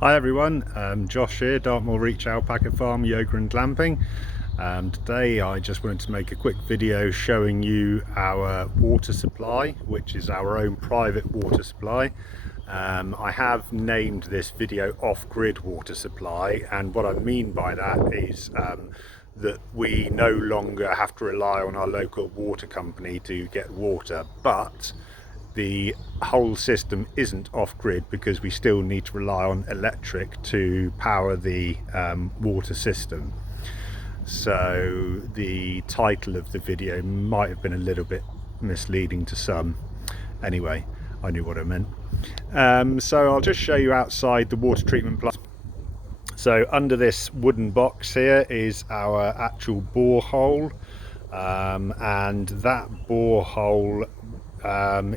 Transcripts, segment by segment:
Hi everyone, Josh here, Dartmoor Reach Alpaca Farm, Yoga and Glamping. Today I just wanted to make a quick video showing you our water supply, which is our own private water supply. I have named this video off-grid water supply, and what I mean by that is that we no longer have to rely on our local water company to get water, but the whole system isn't off-grid because we still need to rely on electric to power the water system. So the title of the video might have been a little bit misleading to some. Anyway, I knew what I meant. So I'll just show you outside the water treatment plant. So under this wooden box here is our actual borehole, and that borehole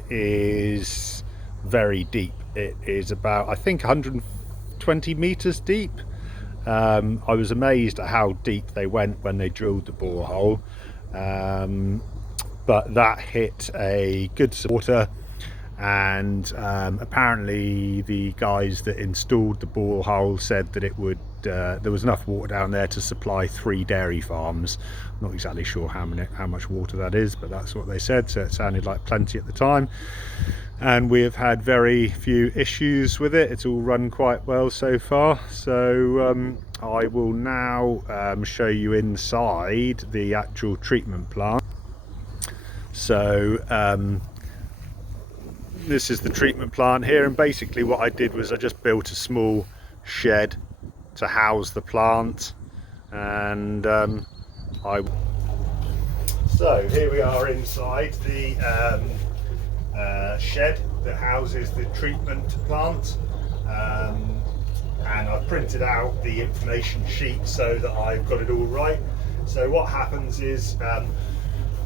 is very deep. It is about, I think, 120 meters deep. I was amazed at how deep they went when they drilled the borehole, but that hit a good water, and apparently the guys that installed the borehole said that it would there was enough water down there to supply 3 dairy farms. Not exactly sure how much water that is, but that's what they said, so it sounded like plenty at the time. And we have had very few issues with it. It's all run quite well so far. So I will now show you inside the actual treatment plant. So this is the treatment plant here, and basically what I did was I just built a small shed to house the plant, and so here we are inside the shed that houses the treatment plant, and I've printed out the information sheet so that I've got it all right. So what happens is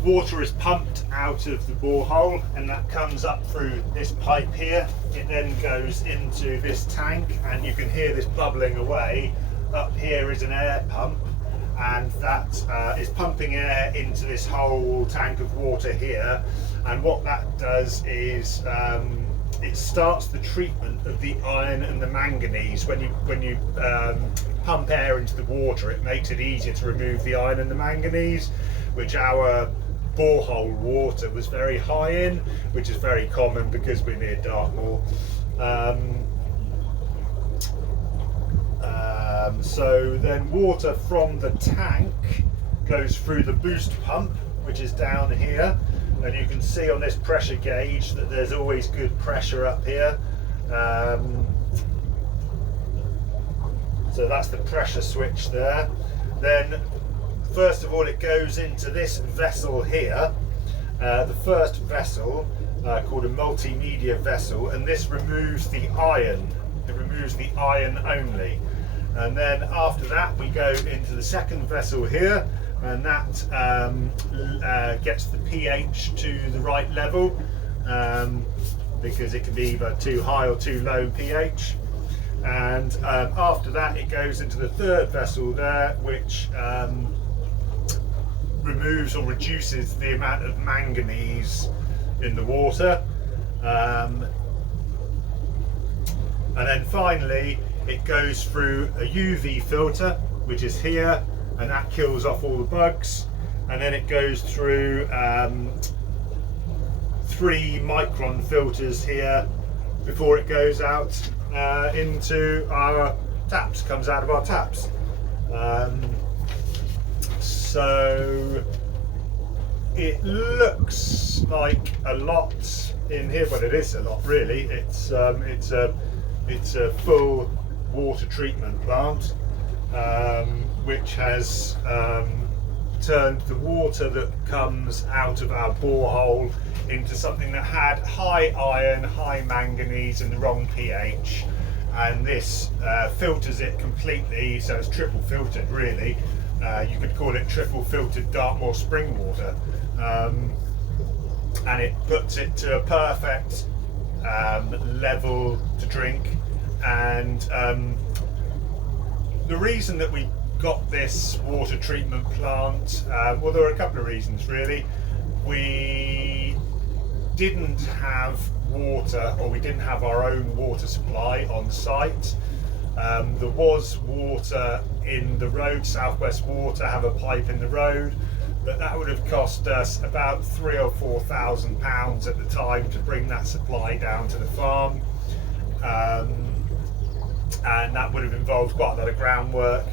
water is pumped out of the borehole, and that comes up through this pipe here. It then goes into this tank, and you can hear this bubbling away. Up here is an air pump, and that is pumping air into this whole tank of water here. And what that does is it starts the treatment of the iron and the manganese. When you pump air into the water, it makes it easier to remove the iron and the manganese, which our borehole water was very high in, which is very common because we're near Dartmoor. So then water from the tank goes through the boost pump, which is down here, and you can see on this pressure gauge that there's always good pressure up here. So that's the pressure switch there. Then first of all it goes into this vessel here, the first vessel called a multimedia vessel, and this removes the iron. It removes the iron only. And then after that we go into the second vessel here, and that gets the pH to the right level, because it can be either too high or too low pH. And after that it goes into the third vessel there, which removes or reduces the amount of manganese in the water. And then finally it goes through a UV filter, which is here, and that kills off all the bugs. And then it goes through 3 micron filters here before it goes out into our taps, comes out of our taps. So it looks like a lot in here, but it is a lot really. It's a full water treatment plant, which has turned the water that comes out of our borehole into something that had high iron, high manganese and the wrong pH, and this filters it completely, so it's triple filtered really. You could call it triple filtered Dartmoor spring water, and it puts it to a perfect level to drink. And the reason that we got this water treatment plant, well, there are a couple of reasons really. We didn't have water, or we didn't have our own water supply on site. There was water in the road. Southwest Water have a pipe in the road, but that would have cost us about £3,000 or £4,000 at the time to bring that supply down to the farm. And that would have involved quite a lot of groundwork,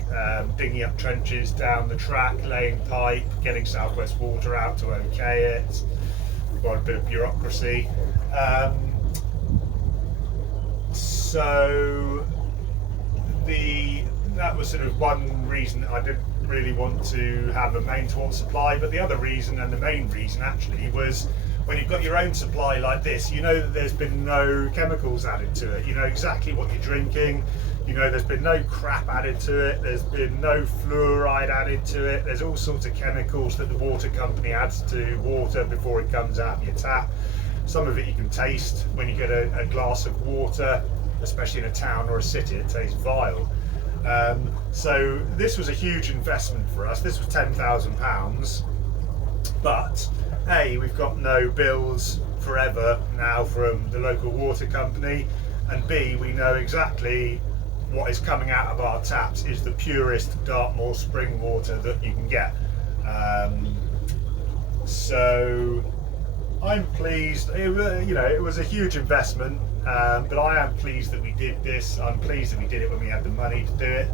digging up trenches down the track, laying pipe, getting Southwest Water out to okay it, quite a bit of bureaucracy. So that was sort of one reason I didn't really want to have a mains water supply, but the other reason, and the main reason actually, was when you've got your own supply like this, you know that there's been no chemicals added to it. You know exactly what you're drinking. You know there's been no crap added to it. There's been no fluoride added to it. There's all sorts of chemicals that the water company adds to water before it comes out of your tap. Some of it you can taste when you get a glass of water, especially in a town or a city. It tastes vile. So this was a huge investment for us. This was £10,000, but A, we've got no bills forever now from the local water company, and B, we know exactly what is coming out of our taps is the purest Dartmoor spring water that you can get. So I'm pleased. It was a huge investment, but I am pleased that we did this. I'm pleased that we did it when we had the money to do it.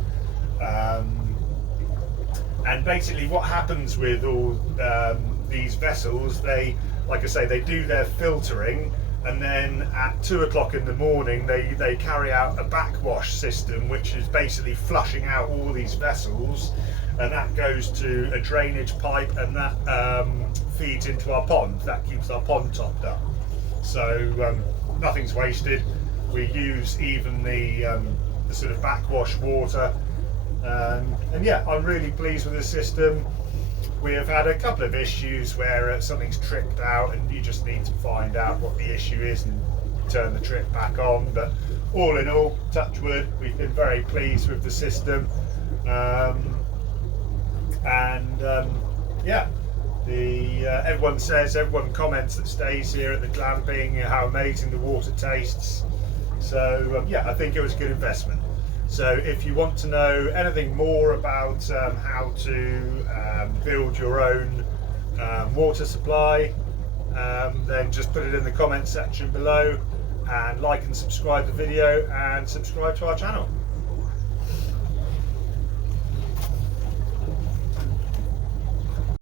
And basically what happens with all these vessels, like I say, they do their filtering, and then at 2 o'clock in the morning they carry out a backwash system, which is basically flushing out all these vessels, and that goes to a drainage pipe, and that feeds into our pond. That keeps our pond topped up, so nothing's wasted. We use even the sort of backwash water, and yeah, I'm really pleased with the system. We have had a couple of issues where something's tripped out and you just need to find out what the issue is and turn the trip back on, but all in all, touch wood, we've been very pleased with the system. Yeah, everyone comments that stays here at the glamping how amazing the water tastes. So yeah, I think it was a good investment. So if you want to know anything more about how to build your own water supply, then just put it in the comment section below, and like and subscribe the video and subscribe to our channel.